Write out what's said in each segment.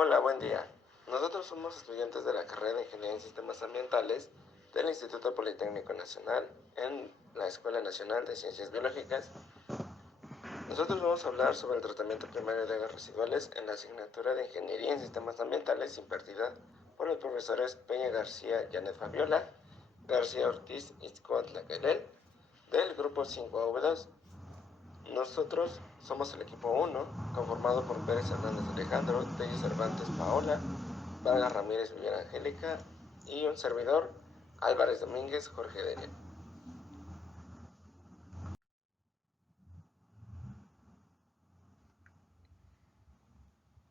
Hola, buen día. Nosotros somos estudiantes de la carrera de Ingeniería en Sistemas Ambientales del Instituto Politécnico Nacional en la Escuela Nacional de Ciencias Biológicas. Nosotros vamos a hablar sobre el tratamiento primario de aguas residuales en la asignatura de Ingeniería en Sistemas Ambientales impartida por los profesores Peña García Yanet Fabiola, García Ortiz y Scott Laquelel del grupo 5V2. Nosotros somos el equipo 1, conformado por Pérez Hernández Alejandro, Telly Cervantes Paola, Vargas Ramírez Viviana Angélica y un servidor, Álvarez Domínguez Jorge Delia.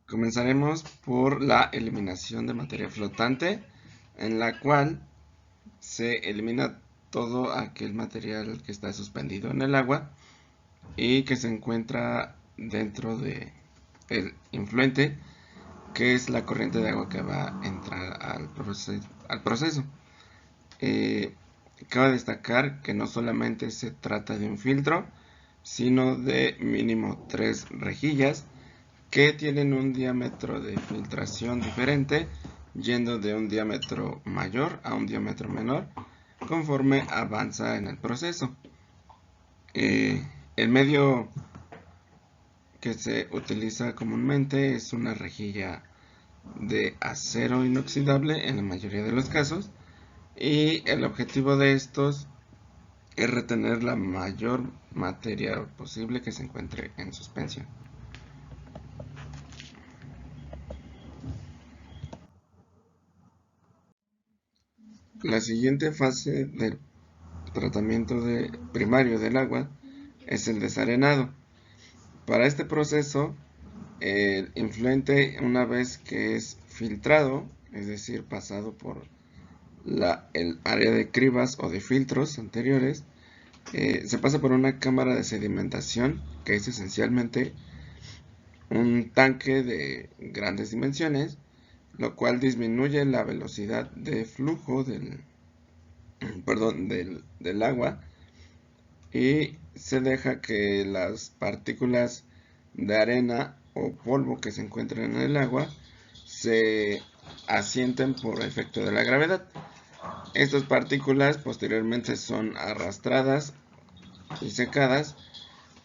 Comenzaremos por la eliminación de materia flotante, en la cual se elimina todo aquel material que está suspendido en el agua y que se encuentra dentro del influente, que es la corriente de agua que va a entrar al proceso. Cabe destacar que no solamente se trata de un filtro, sino de mínimo 3 rejillas que tienen un diámetro de filtración diferente, yendo de un diámetro mayor a un diámetro menor conforme avanza en el proceso. El medio que se utiliza comúnmente es una rejilla de acero inoxidable en la mayoría de los casos, y el objetivo de estos es retener la mayor materia posible que se encuentre en suspensión. La siguiente fase del tratamiento primario del agua es el desarenado. Para este proceso, el influente, una vez que es filtrado, es decir, pasado por el área de cribas o de filtros anteriores, se pasa por una cámara de sedimentación, que es esencialmente un tanque de grandes dimensiones, lo cual disminuye la velocidad de flujo del agua, y se deja que las partículas de arena o polvo que se encuentran en el agua se asienten por efecto de la gravedad. Estas partículas posteriormente son arrastradas y secadas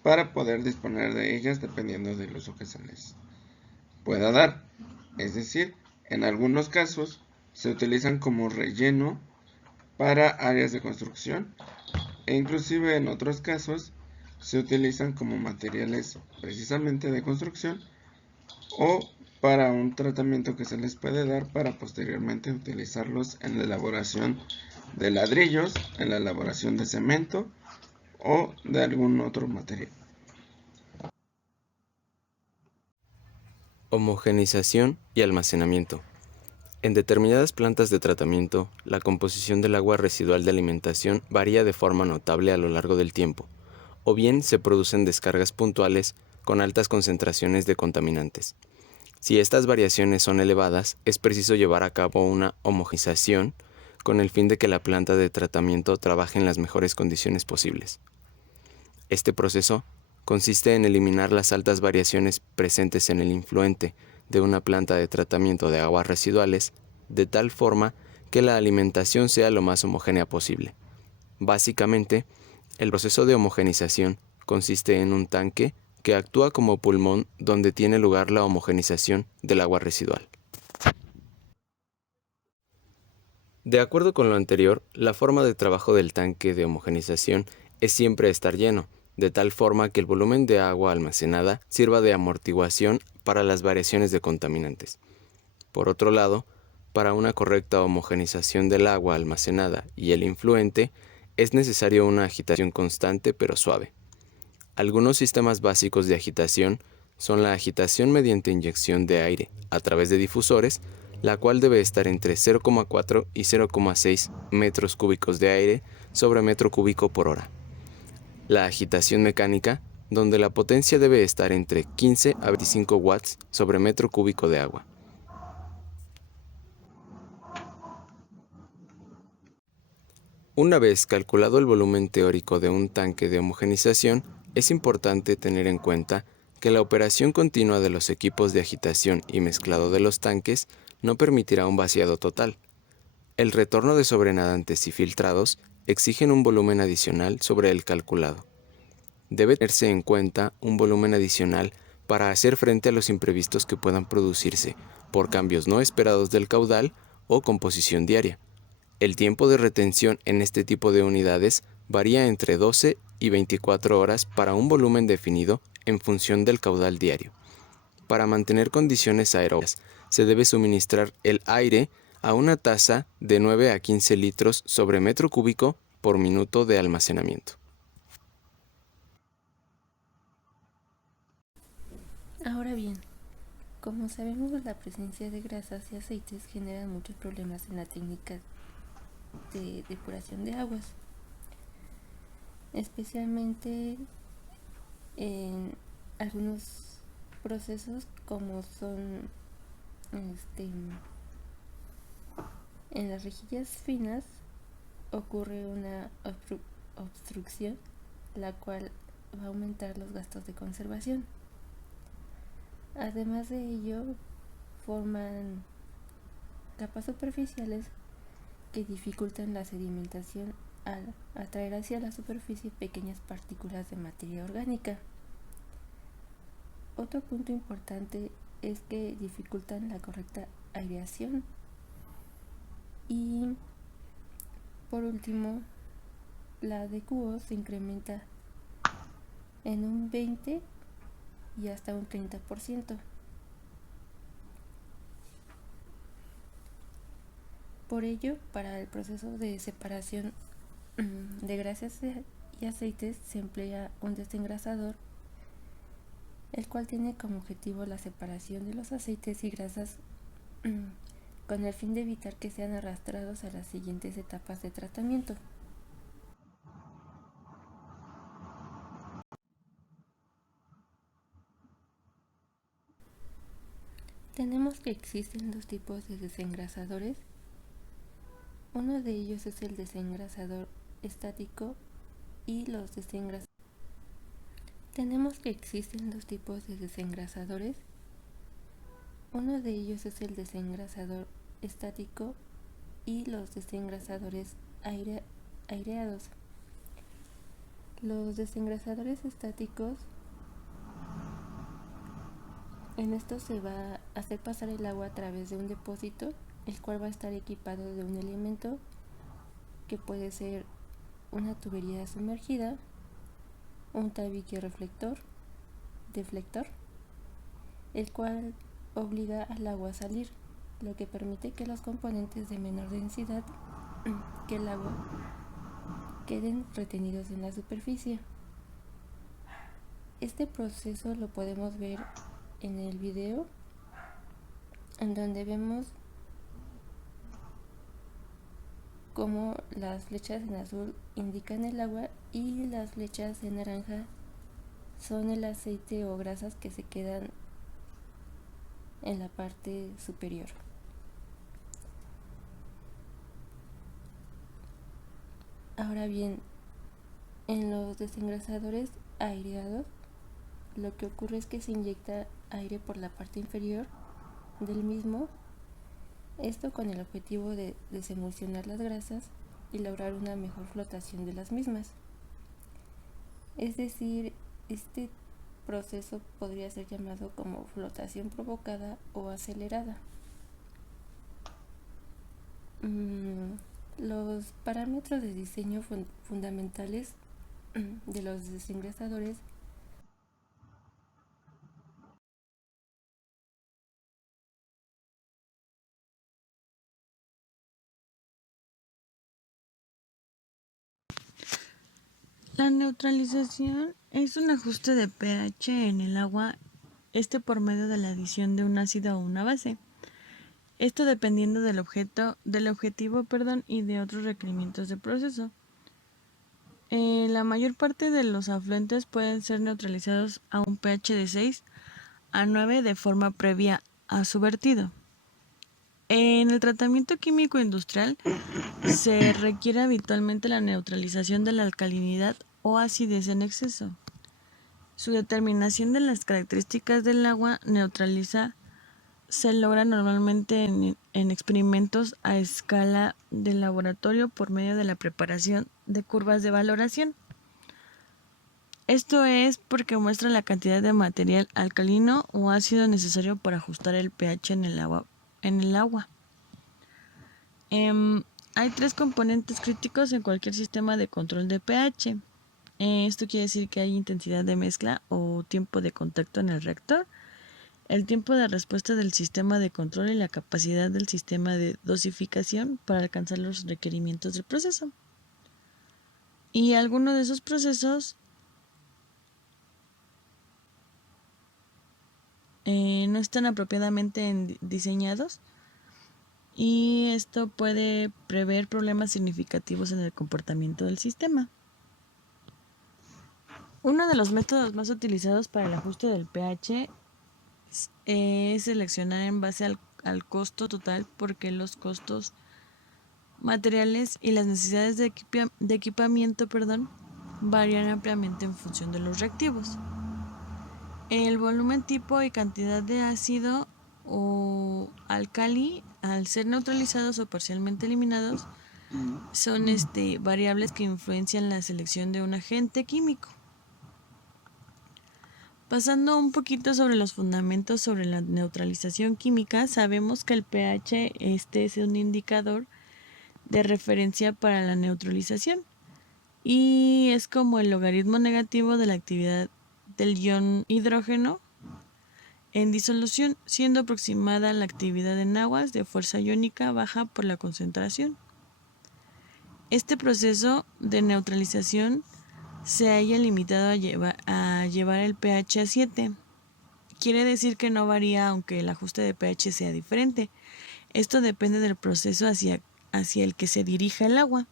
para poder disponer de ellas dependiendo del uso que se les pueda dar. Es decir, en algunos casos se utilizan como relleno para áreas de construcción, e inclusive en otros casos se utilizan como materiales precisamente de construcción o para un tratamiento que se les puede dar para posteriormente utilizarlos en la elaboración de ladrillos, en la elaboración de cemento o de algún otro material. Homogenización y almacenamiento. En determinadas plantas de tratamiento, la composición del agua residual de alimentación varía de forma notable a lo largo del tiempo, o bien se producen descargas puntuales con altas concentraciones de contaminantes. Si estas variaciones son elevadas, es preciso llevar a cabo una homogenización con el fin de que la planta de tratamiento trabaje en las mejores condiciones posibles. Este proceso consiste en eliminar las altas variaciones presentes en el influente de una planta de tratamiento de aguas residuales, de tal forma que la alimentación sea lo más homogénea posible. Básicamente, el proceso de homogenización consiste en un tanque que actúa como pulmón donde tiene lugar la homogenización del agua residual. De acuerdo con lo anterior, la forma de trabajo del tanque de homogenización es siempre estar lleno, de tal forma que el volumen de agua almacenada sirva de amortiguación para las variaciones de contaminantes. Por otro lado, para una correcta homogenización del agua almacenada y el influente, es necesario una agitación constante pero suave. Algunos sistemas básicos de agitación son la agitación mediante inyección de aire a través de difusores, la cual debe estar entre 0,4 y 0,6 metros cúbicos de aire sobre metro cúbico por hora. La agitación mecánica, donde la potencia debe estar entre 15 a 25 watts sobre metro cúbico de agua. Una vez calculado el volumen teórico de un tanque de homogenización, es importante tener en cuenta que la operación continua de los equipos de agitación y mezclado de los tanques no permitirá un vaciado total. El retorno de sobrenadantes y filtrados exigen un volumen adicional sobre el calculado. Debe tenerse en cuenta un volumen adicional para hacer frente a los imprevistos que puedan producirse por cambios no esperados del caudal o composición diaria. El tiempo de retención en este tipo de unidades varía entre 12 y 24 horas para un volumen definido en función del caudal diario. Para mantener condiciones aeróbias, se debe suministrar el aire a una tasa de 9 a 15 litros sobre metro cúbico por minuto de almacenamiento. Ahora bien, como sabemos, la presencia de grasas y aceites genera muchos problemas en la técnica de depuración de aguas, especialmente en algunos procesos como son en las rejillas finas ocurre una obstrucción, la cual va a aumentar los gastos de conservación. Además de ello, forman capas superficiales que dificultan la sedimentación al atraer hacia la superficie pequeñas partículas de materia orgánica. Otro punto importante es que dificultan la correcta aireación. Y por último, la DQO se incrementa en un 20 y hasta un 30%. Por ello, para el proceso de separación de grasas y aceites se emplea un desengrasador, el cual tiene como objetivo la separación de los aceites y grasas con el fin de evitar que sean arrastrados a las siguientes etapas de tratamiento. Tenemos que existen dos tipos de desengrasadores. Uno de ellos es el desengrasador estático y los desengrasadores. Tenemos que existen dos tipos de desengrasadores. Uno de ellos es el desengrasador estático y los desengrasadores aireados. Los desengrasadores estáticos, en esto se va a hacer pasar el agua a través de un depósito, el cual va a estar equipado de un elemento que puede ser una tubería sumergida, un tabique deflector, el cual obliga al agua a salir, lo que permite que los componentes de menor densidad que el agua queden retenidos en la superficie. Este proceso lo podemos ver en el video, en donde vemos cómo las flechas en azul indican el agua y las flechas en naranja son el aceite o grasas que se quedan en la parte superior. Ahora bien, en los desengrasadores aireados, lo que ocurre es que se inyecta aire por la parte inferior del mismo, esto con el objetivo de desemulsionar las grasas y lograr una mejor flotación de las mismas. Es decir, este proceso podría ser llamado como flotación provocada o acelerada. Los parámetros de diseño fundamentales de los desengrasadores La neutralización es un ajuste de pH en el agua, por medio de la adición de un ácido o una base. Esto dependiendo del objetivo y de otros requerimientos de proceso. La mayor parte de los afluentes pueden ser neutralizados a un pH de 6 a 9 de forma previa a su vertido. En el tratamiento químico industrial se requiere habitualmente la neutralización de la alcalinidad o acidez en exceso. Su determinación de las características del agua neutraliza se logra normalmente en experimentos a escala de laboratorio por medio de la preparación de curvas de valoración. Esto es porque muestra la cantidad de material alcalino o ácido necesario para ajustar el pH en el agua. Hay 3 componentes críticos en cualquier sistema de control de pH. Esto quiere decir que hay intensidad de mezcla o tiempo de contacto en el reactor, el tiempo de respuesta del sistema de control y la capacidad del sistema de dosificación para alcanzar los requerimientos del proceso. Y algunos de esos procesos no están apropiadamente diseñados, y esto puede prever problemas significativos en el comportamiento del sistema. Uno de los métodos más utilizados para el ajuste del pH es seleccionar en base al costo total, porque los costos materiales y las necesidades de equipamiento varían ampliamente en función de los reactivos. El volumen, tipo y cantidad de ácido o álcali, al ser neutralizados o parcialmente eliminados, son variables que influencian la selección de un agente químico. Pasando un poquito sobre los fundamentos sobre la neutralización química, sabemos que el pH es un indicador de referencia para la neutralización y es como el logaritmo negativo de la actividad del ion hidrógeno en disolución, siendo aproximada la actividad en aguas de fuerza iónica baja por la concentración. Este proceso de neutralización se haya limitado a llevar el pH a 7. Quiere decir que no varía aunque el ajuste de pH sea diferente. Esto depende del proceso hacia el que se dirija el agua.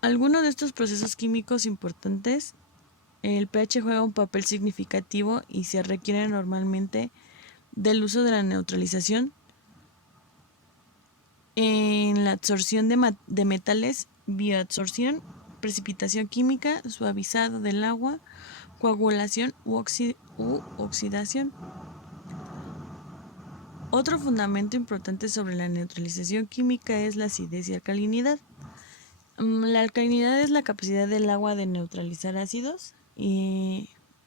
Algunos de estos procesos químicos importantes, el pH juega un papel significativo y se requiere normalmente del uso de la neutralización en la absorción de metales, bioabsorción, precipitación química, suavizado del agua, coagulación u oxidación. Otro fundamento importante sobre la neutralización química es la acidez y alcalinidad. La alcalinidad es la capacidad del agua de neutralizar ácidos,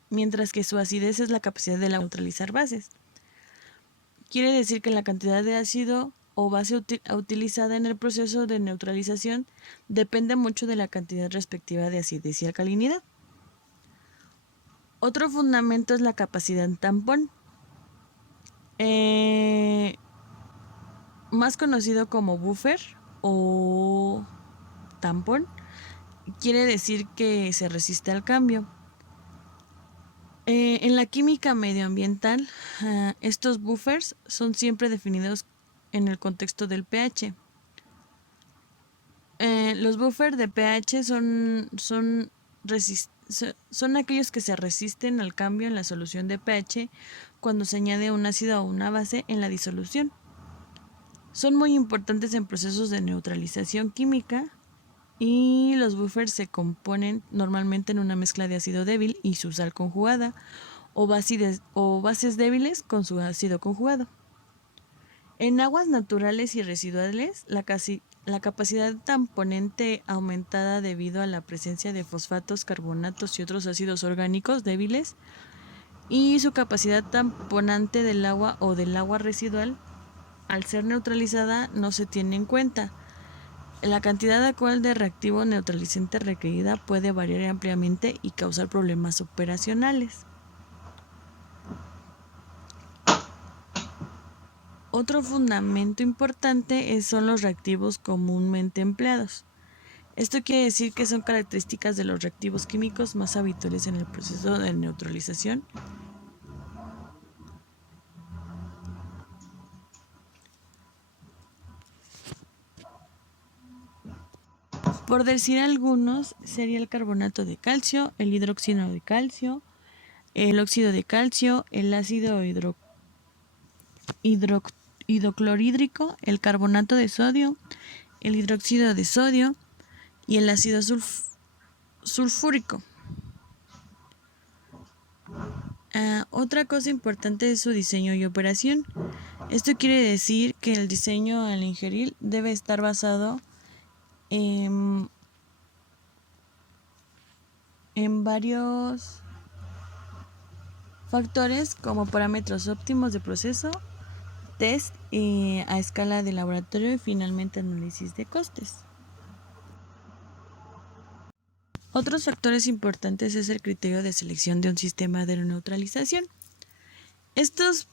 mientras que su acidez es la capacidad del agua de neutralizar bases. Quiere decir que la cantidad de ácido o base utilizada en el proceso de neutralización depende mucho de la cantidad respectiva de acidez y alcalinidad. Otro fundamento es la capacidad tampón, más conocido como buffer o tampón. Quiere decir que se resiste al cambio. En la química medioambiental, estos buffers son siempre definidos en el contexto del pH. Los buffers de pH son aquellos que se resisten al cambio en la solución de pH cuando se añade un ácido o una base en la disolución. Son muy importantes en procesos de neutralización química, y los buffers se componen normalmente en una mezcla de ácido débil y su sal conjugada, o bases débiles con su ácido conjugado. En aguas naturales y residuales, la capacidad tamponente aumentada debido a la presencia de fosfatos, carbonatos y otros ácidos orgánicos débiles, y su capacidad tamponante del agua o del agua residual, al ser neutralizada, no se tiene en cuenta. La cantidad actual de reactivo neutralizante requerida puede variar ampliamente y causar problemas operacionales. Otro fundamento importante son los reactivos comúnmente empleados. Esto quiere decir que son características de los reactivos químicos más habituales en el proceso de neutralización. Por decir algunos, sería el carbonato de calcio, el hidróxido de calcio, el óxido de calcio, el ácido hidroclorhídrico, el carbonato de sodio, el hidróxido de sodio y el ácido sulfúrico. Otra cosa importante es su diseño y operación. Esto quiere decir que el diseño al ingerir debe estar basado en varios factores como parámetros óptimos de proceso, test a escala de laboratorio y finalmente análisis de costes. Otros factores importantes es el criterio de selección de un sistema de neutralización. Estos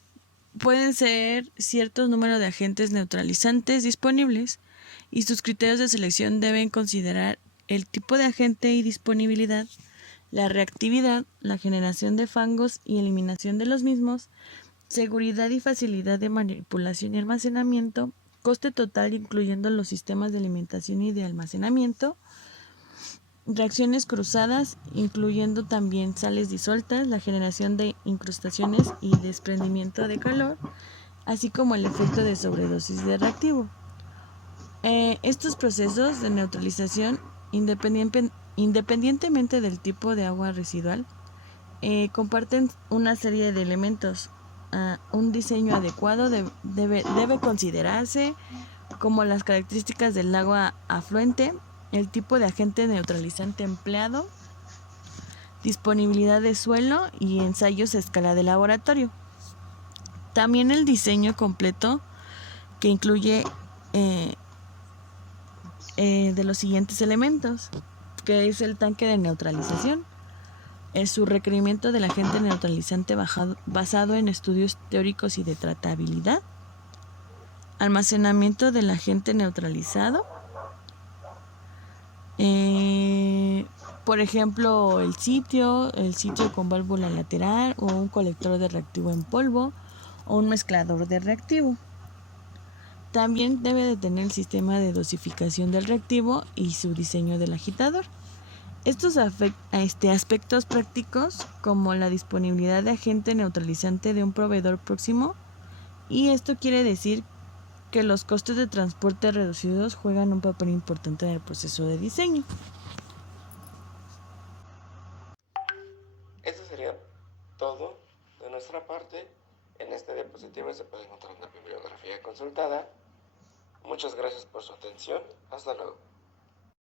pueden ser ciertos números de agentes neutralizantes disponibles y sus criterios de selección deben considerar el tipo de agente y disponibilidad, la reactividad, la generación de fangos y eliminación de los mismos, seguridad y facilidad de manipulación y almacenamiento, coste total incluyendo los sistemas de alimentación y de almacenamiento, reacciones cruzadas, incluyendo también sales disueltas, la generación de incrustaciones y desprendimiento de calor, así como el efecto de sobredosis de reactivo. Estos procesos de neutralización, independientemente del tipo de agua residual, comparten una serie de elementos. Un diseño adecuado debe considerarse como las características del agua afluente, el tipo de agente neutralizante empleado, disponibilidad de suelo y ensayos a escala de laboratorio. También el diseño completo que incluye de los siguientes elementos, que es el tanque de neutralización, es su requerimiento del agente neutralizante basado en estudios teóricos y de tratabilidad, almacenamiento del agente neutralizado, por ejemplo el sitio con válvula lateral o un colector de reactivo en polvo o un mezclador de reactivo. También debe de tener el sistema de dosificación del reactivo y su diseño del agitador. Estos aspectos prácticos como la disponibilidad de agente neutralizante de un proveedor próximo, y esto quiere decir que los costes de transporte reducidos juegan un papel importante en el proceso de diseño. Esto sería todo de nuestra parte. En esta diapositiva se puede encontrar una bibliografía consultada. Muchas gracias por su atención. Hasta luego.